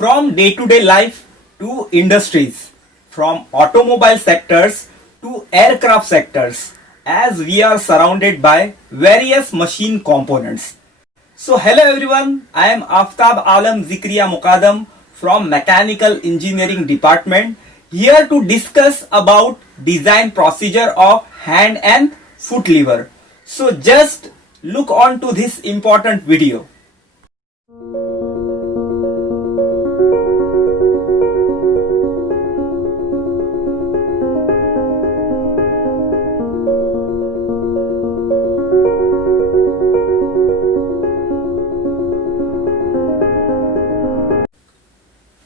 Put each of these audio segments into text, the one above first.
From day-to-day life to industries, from automobile sectors to aircraft sectors, as we are surrounded by various machine components. So hello everyone, I am Aftab Alam Zikriya Muqaddam from Mechanical Engineering Department, here to discuss about design procedure of hand and foot lever. So just look on to this important video.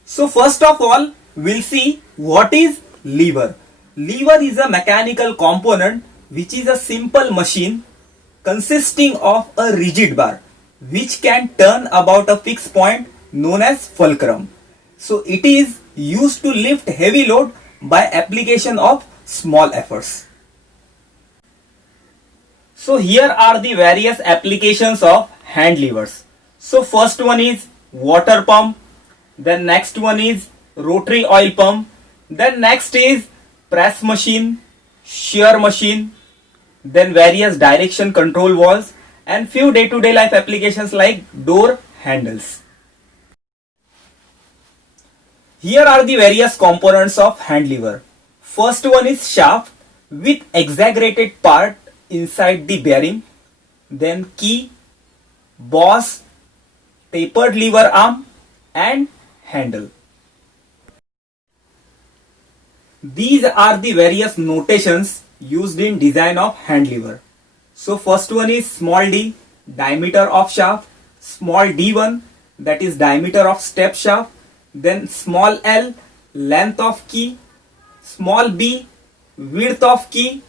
So first of all, we'll see what is lever. Lever is a mechanical component which is a simple machine consisting of a rigid bar which can turn about a fixed point known as fulcrum. So it is used to lift heavy load by application of small efforts. So here are the various applications of hand levers. So first one is water pump. Then next one is rotary oil pump. Then next is press machine, shear machine, then various direction control valves and few day-to-day life applications like door handles. Here are the various components of hand lever. First one is shaft with exaggerated part inside the bearing. Then key, boss, tapered lever arm and handle. These are the various notations used in design of hand lever. So first one is small d, diameter of shaft, small d1, that is diameter of step shaft, then small l, length of key, small b, width of key,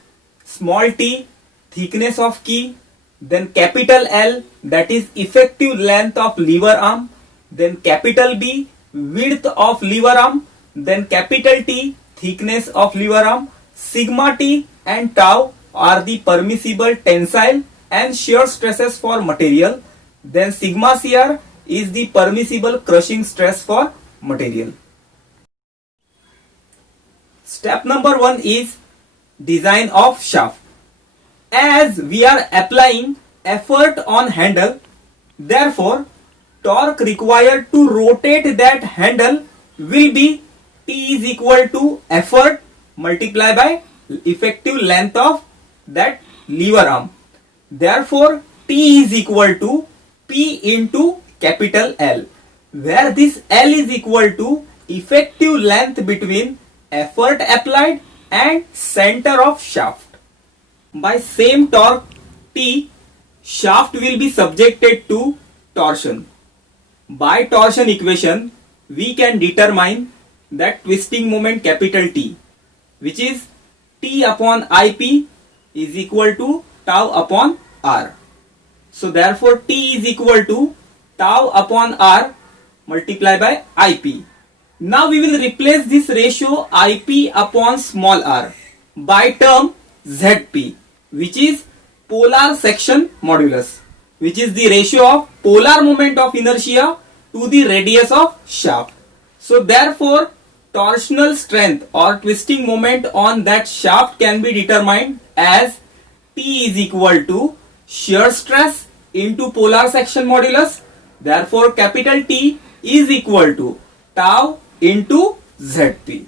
small t, thickness of key, then capital L, that is effective length of lever arm, then capital B, width of lever arm, then capital T, thickness of lever arm, sigma T and tau are the permissible tensile and shear stresses for material, then sigma CR is the permissible crushing stress for material. Step number 1 is design of shaft. As we are applying effort on handle, therefore torque required to rotate that handle will be T is equal to effort multiplied by effective length of that lever arm. Therefore, T is equal to P into capital L, where this L is equal to effective length between effort applied and center of shaft. By same torque T, shaft will be subjected to torsion. By torsion equation, we can determine that twisting moment capital T, which is T upon IP is equal to tau upon R. So therefore T is equal to tau upon R multiplied by IP. Now we will replace this ratio IP upon small r by term ZP, which is polar section modulus, which is the ratio of polar moment of inertia to the radius of shaft. So therefore torsional strength or twisting moment on that shaft can be determined as T is equal to shear stress into polar section modulus. Therefore capital T is equal to tau into ZP.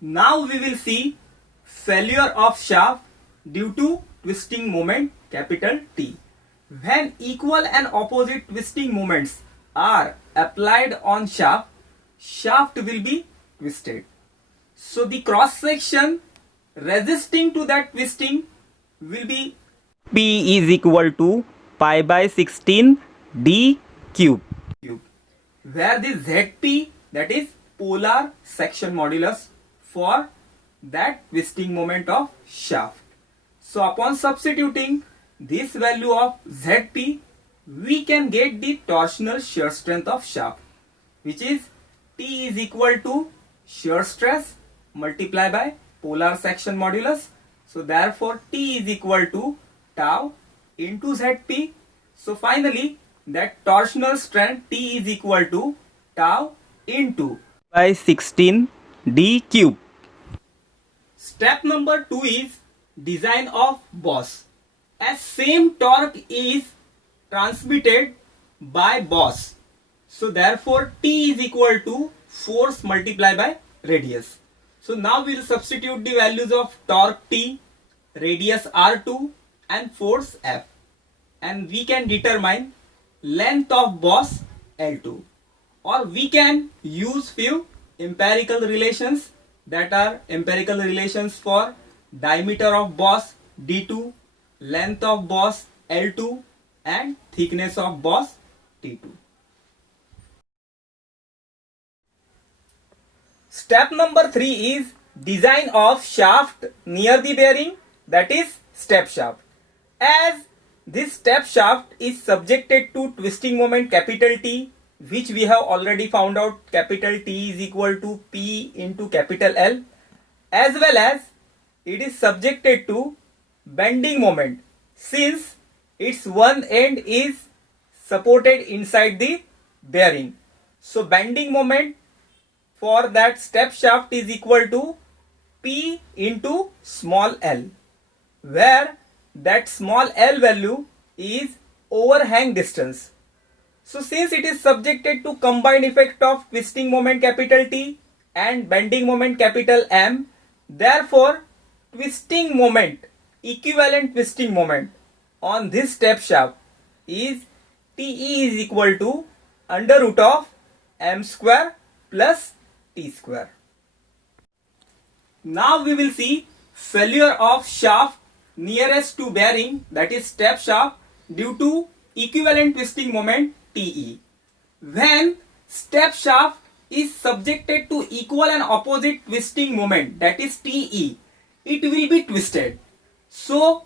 Now we will see failure of shaft due to twisting moment capital T. When equal and opposite twisting moments are applied on shaft, shaft will be twisted. So the cross section resisting to that twisting will be P is equal to pi by 16 d cube, where the ZP, that is polar section modulus for that twisting moment of shaft. So upon substituting this value of ZP, we can get the torsional shear strength of shaft, which is T is equal to shear stress multiplied by polar section modulus. So therefore T is equal to tau into Zp. So finally that torsional strength T is equal to tau into by 16 d cube. Step number 2 is design of boss. As same torque is transmitted by boss, so therefore T is equal to force multiplied by radius. So now we will substitute the values of torque T, radius R2 and force F, and we can determine length of boss L2, or we can use few empirical relations, that are empirical relations for diameter of boss D2, length of boss L2 and thickness of boss T2. Step number 3 is design of shaft near the bearing, that is step shaft. As this step shaft is subjected to twisting moment capital T, which we have already found out, capital T is equal to P into capital L, as well as it is subjected to bending moment since its one end is supported inside the bearing. So bending moment for that step shaft is equal to P into small l, where that small l value is overhang distance. So since it is subjected to combined effect of twisting moment capital T and bending moment capital M, therefore twisting moment, equivalent twisting moment on this step shaft is Te is equal to under root of M square plus T square. Now we will see failure of shaft nearest to bearing, that is step shaft, due to equivalent twisting moment Te. When step shaft is subjected to equal and opposite twisting moment, that is Te, it will be twisted. So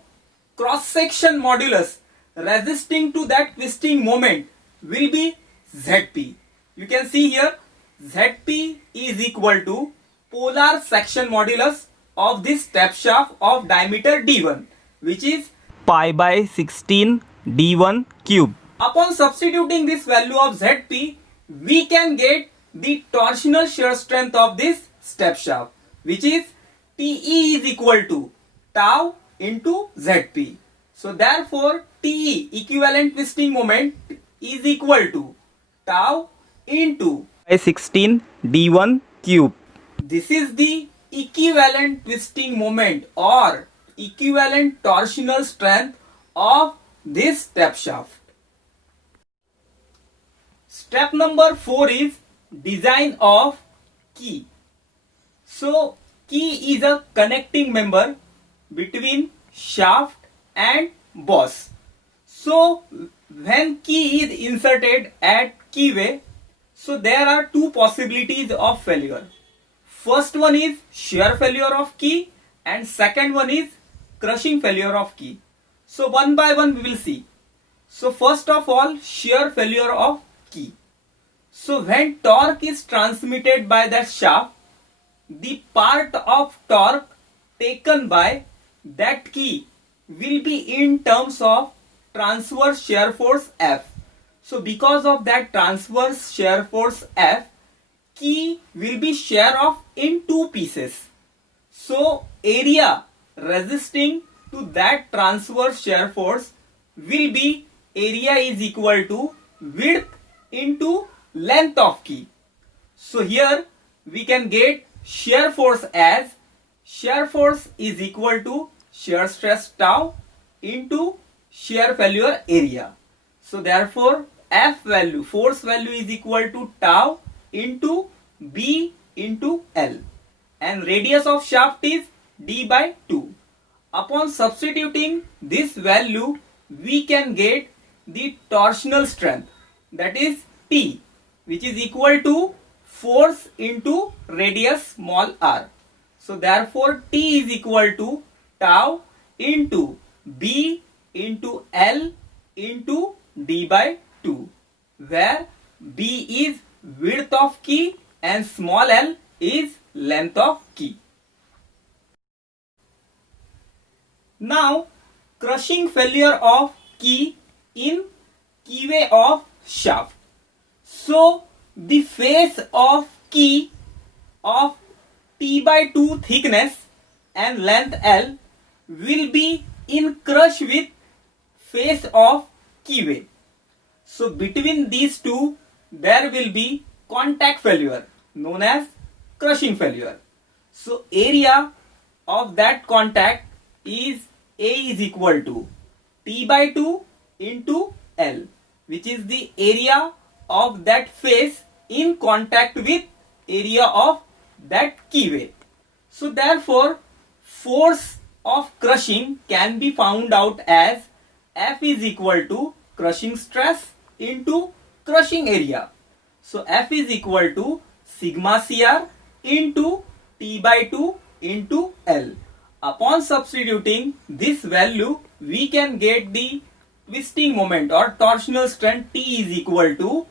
cross section modulus resisting to that twisting moment will be Zp. You can see here Zp is equal to polar section modulus of this step shaft of diameter d1, which is pi by 16 d1 cube. Upon substituting this value of Zp, we can get the torsional shear strength of this step shaft, which is Te is equal to tau into Zp. So therefore Te, equivalent twisting moment, is equal to tau into by 16 d1 cube. This is the equivalent twisting moment or equivalent torsional strength of this step shaft. Step number 4 is design of key. So key is a connecting member between shaft and boss. So when key is inserted at keyway, so there are two possibilities of failure. First one is shear failure of key and second one is crushing failure of key. So one by one we will see. So first of all, shear failure of key. So when torque is transmitted by that shaft, the part of torque taken by that key will be in terms of transverse shear force F. So because of that transverse shear force F, key will be shear off in two pieces. So area resisting to that transverse shear force will be area is equal to width into length of key. So here we can get shear force as shear force is equal to shear stress tau into shear failure area. So therefore F value, force value is equal to tau into B into L, and radius of shaft is D by 2. Upon substituting this value, we can get the torsional strength, that is T, which is equal to force into radius small r. So therefore T is equal to tau into B into L into D by 2, where B is width of key and small l is length of key. Now crushing failure of key in keyway of shaft. So the face of key of T by 2 thickness and length L will be in crush with face of keyway. So between these two there will be contact failure known as crushing failure. So area of that contact is A is equal to T by 2 into L, which is the area of that face in contact with area of that keyway. So therefore force of crushing can be found out as F is equal to crushing stress into crushing area. So F is equal to sigma CR into T by 2 into L. Upon substituting this value, we can get the twisting moment or torsional strength T is equal to,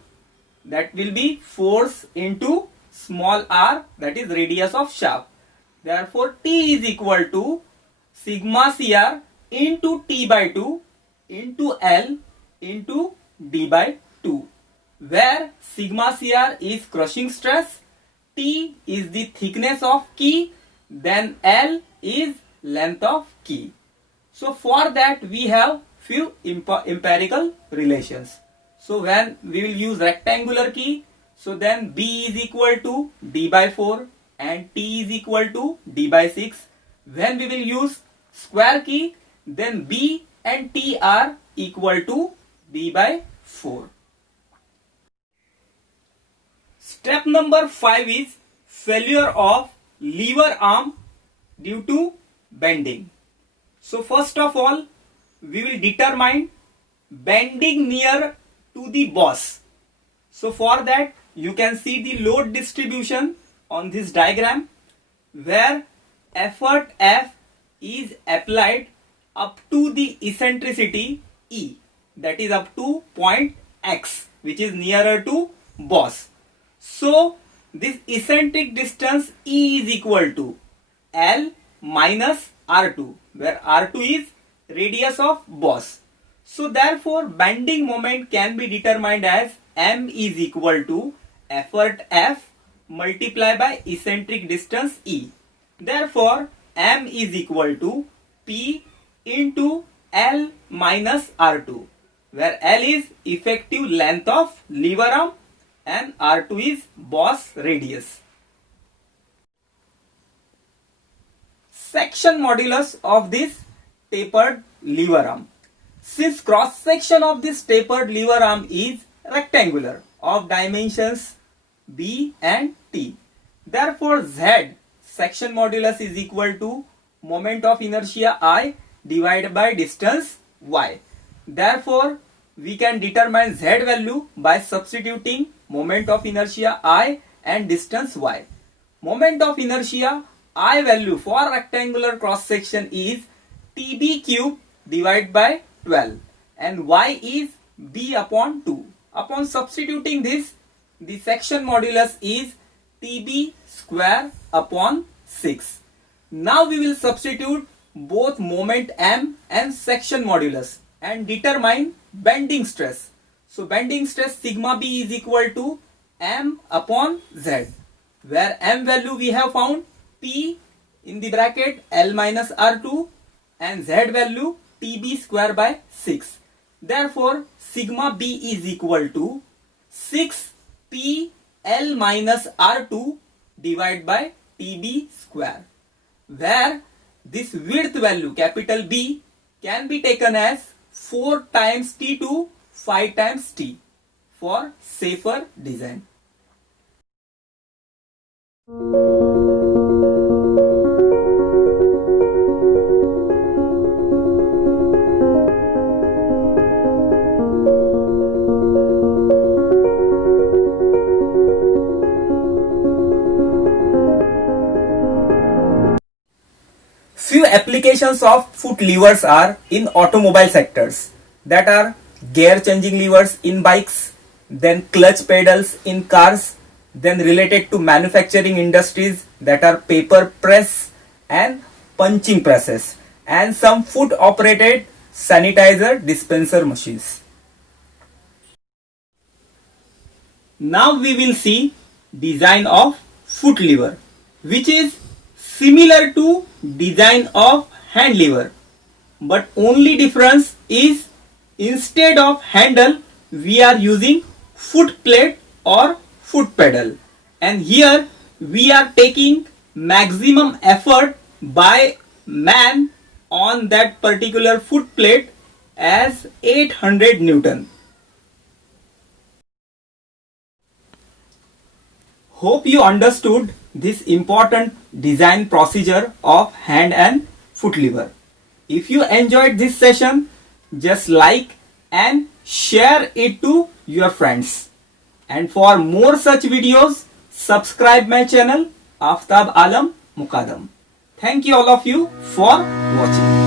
that will be force into small r, that is radius of shaft. Therefore T is equal to sigma CR into T by 2 into L into D by 2, where sigma CR is crushing stress, T is the thickness of key, then L is length of key. So for that we have few empirical relations. So when we will use rectangular key, so then B is equal to D by 4 and T is equal to D by 6. When we will use square key, then B and T are equal to D by 4. Step number 5 is failure of lever arm due to bending. So first of all, we will determine bending near to the boss. So for that, you can see the load distribution on this diagram, where effort F is applied up to the eccentricity E, that is up to point X, which is nearer to boss. So this eccentric distance E is equal to L minus R2, where R2 is radius of boss. So therefore bending moment can be determined as M is equal to effort F multiplied by eccentric distance E. Therefore M is equal to P into L minus R2, where L is effective length of lever arm and R2 is boss radius. Section modulus of this tapered lever arm. Since cross section of this tapered lever arm is rectangular of dimensions B and T, therefore Z section modulus is equal to moment of inertia I divided by distance Y. Therefore we can determine Z value by substituting moment of inertia I and distance Y. Moment of inertia I value for rectangular cross section is TB cube divided by 12 and Y is B upon 2. Upon substituting this, the section modulus is TB square upon 6. Now we will substitute both moment M and section modulus and determine bending stress. So bending stress sigma B is equal to M upon Z, where M value we have found P in the bracket L minus R2 and Z value TB square by 6. Therefore sigma B is equal to 6P L minus R2 divided by TB square, where this width value capital B can be taken as 4 times T2 5 times T for safer design. Few applications of foot levers are in automobile sectors, that are gear changing levers in bikes, then clutch pedals in cars, then related to manufacturing industries, that are paper press and punching presses, and some foot operated sanitizer dispenser machines. Now we will see design of foot lever, which is similar to design of hand lever, but only difference is instead of handle we are using foot plate or foot pedal, and here we are taking maximum effort by man on that particular foot plate as 800 Newton. Hope you understood this important design procedure of hand and foot lever. If you enjoyed this session, just like and share it to your friends. And for more such videos, subscribe my channel Aftab Alam Muqaddam. Thank you all of you for watching.